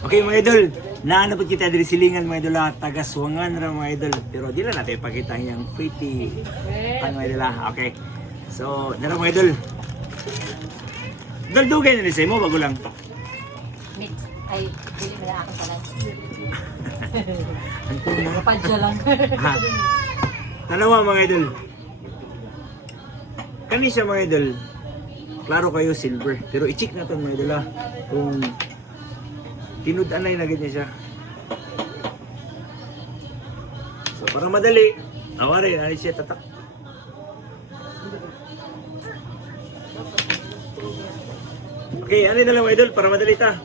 Okay mga idol, naanapod kita diri silingan mga idol, taga Suwangan ra mga idol. Pero di lang natin ipakita yung pretty mga idol. Okay. So, nara mga idol. Daldugay na ni sa mo bago lang. Mix. Ay, hindi mo na ako sa live. Ang tuna. Padya lang. Ha. Tanawa mga idol. Kani siya mga idol. Klaro kayo silver, pero i-check na to mga idol kung tinud-anay na ganyan siya. So para madali, awari na siya tatak. Okay, ano na lang mga idol para madali ta.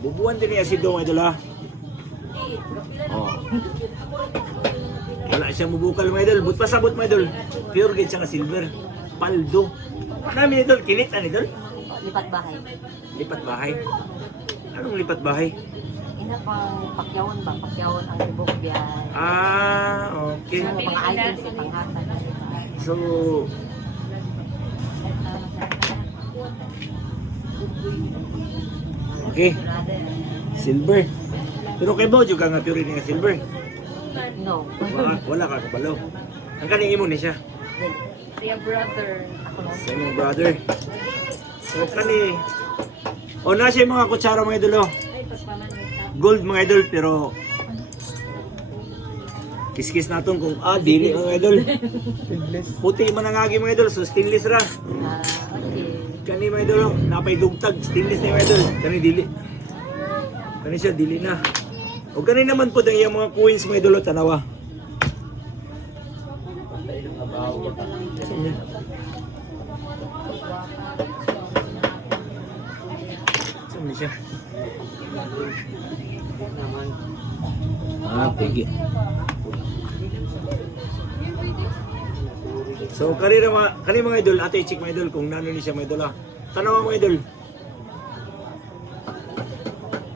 Bubuan din ni asido mga idol Oh. Wala siyang mubukal mga idol, but pasabot mga idol. Pure gate siya nga silver. Paldo. Namin idol, kinit an idol. Lipat bahay. Lipat bahay. Anong lipat bahay? Ina pang pakyawon ba? Pakyawon ang tibok biyahe. Okay. Ano mga items sa panghatan. So, okay. Silver. Pero kay Bojo ka nga pure nga silver. No. Wala ka kabalo. Ang kaning imo ni siya. Siya brother. Ako no. Sa imong brother. So kani na siya mga kutsara mga idol. Gold mga idol pero kiskis naton kung dili mga idol. Puti man ang agi mga idol, so stainless ra. Okay. Kani mga idol, napay dugtag, stainless na mga idol. Kani dili. Kani siya dili na. O kani naman po ang iyang mga coins mga idol tanawa. Saan ni siya? Pigi. So kani mga idol, ate check mga idol kung nano ni siya mga idol. Tanawa mga idol.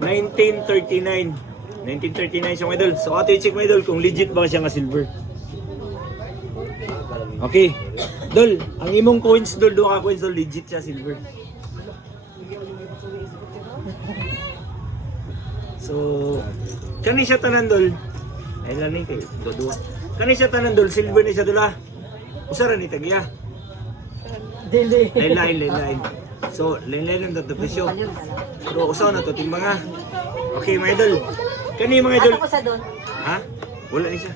1939 siya mga idol. So ate check mga idol kung legit ba siya nga silver. Okay. Dol, ang imong coins dol do ka coins dol legit siya silver. So kani siya tanan dol. Ay lang ni kay dodua. Kani siya tanan dol silver ni siya dula. Usara ni tagiya. Dili. Lain. So lain ang presyo. Pero usaw na to timbangan. Okay mga idol. Kani mga idol. Ano ko sa doon? Ha? Wala ni siya.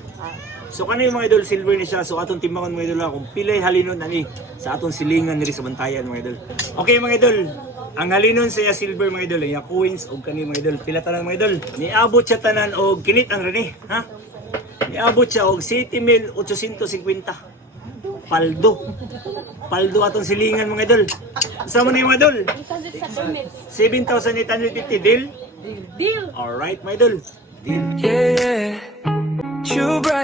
So kani mga idol silver ni siya. So atong timbangan mga idol kung pilay halinon ani sa atong silingan diri sa bantayan mga idol. Okay mga idol. Ang halinon sa silver mga idol, yung coins og kani mga idol. Pila tanan mga idol. Niabot siya tanan og kinit ang rani, ha? Niabot siya og 7,850. Paldo atong silingan mga idol. Sama ni mga idol. 7,850 deal. Deal. All right, mga idol. Deal. Yeah, yeah. True brother.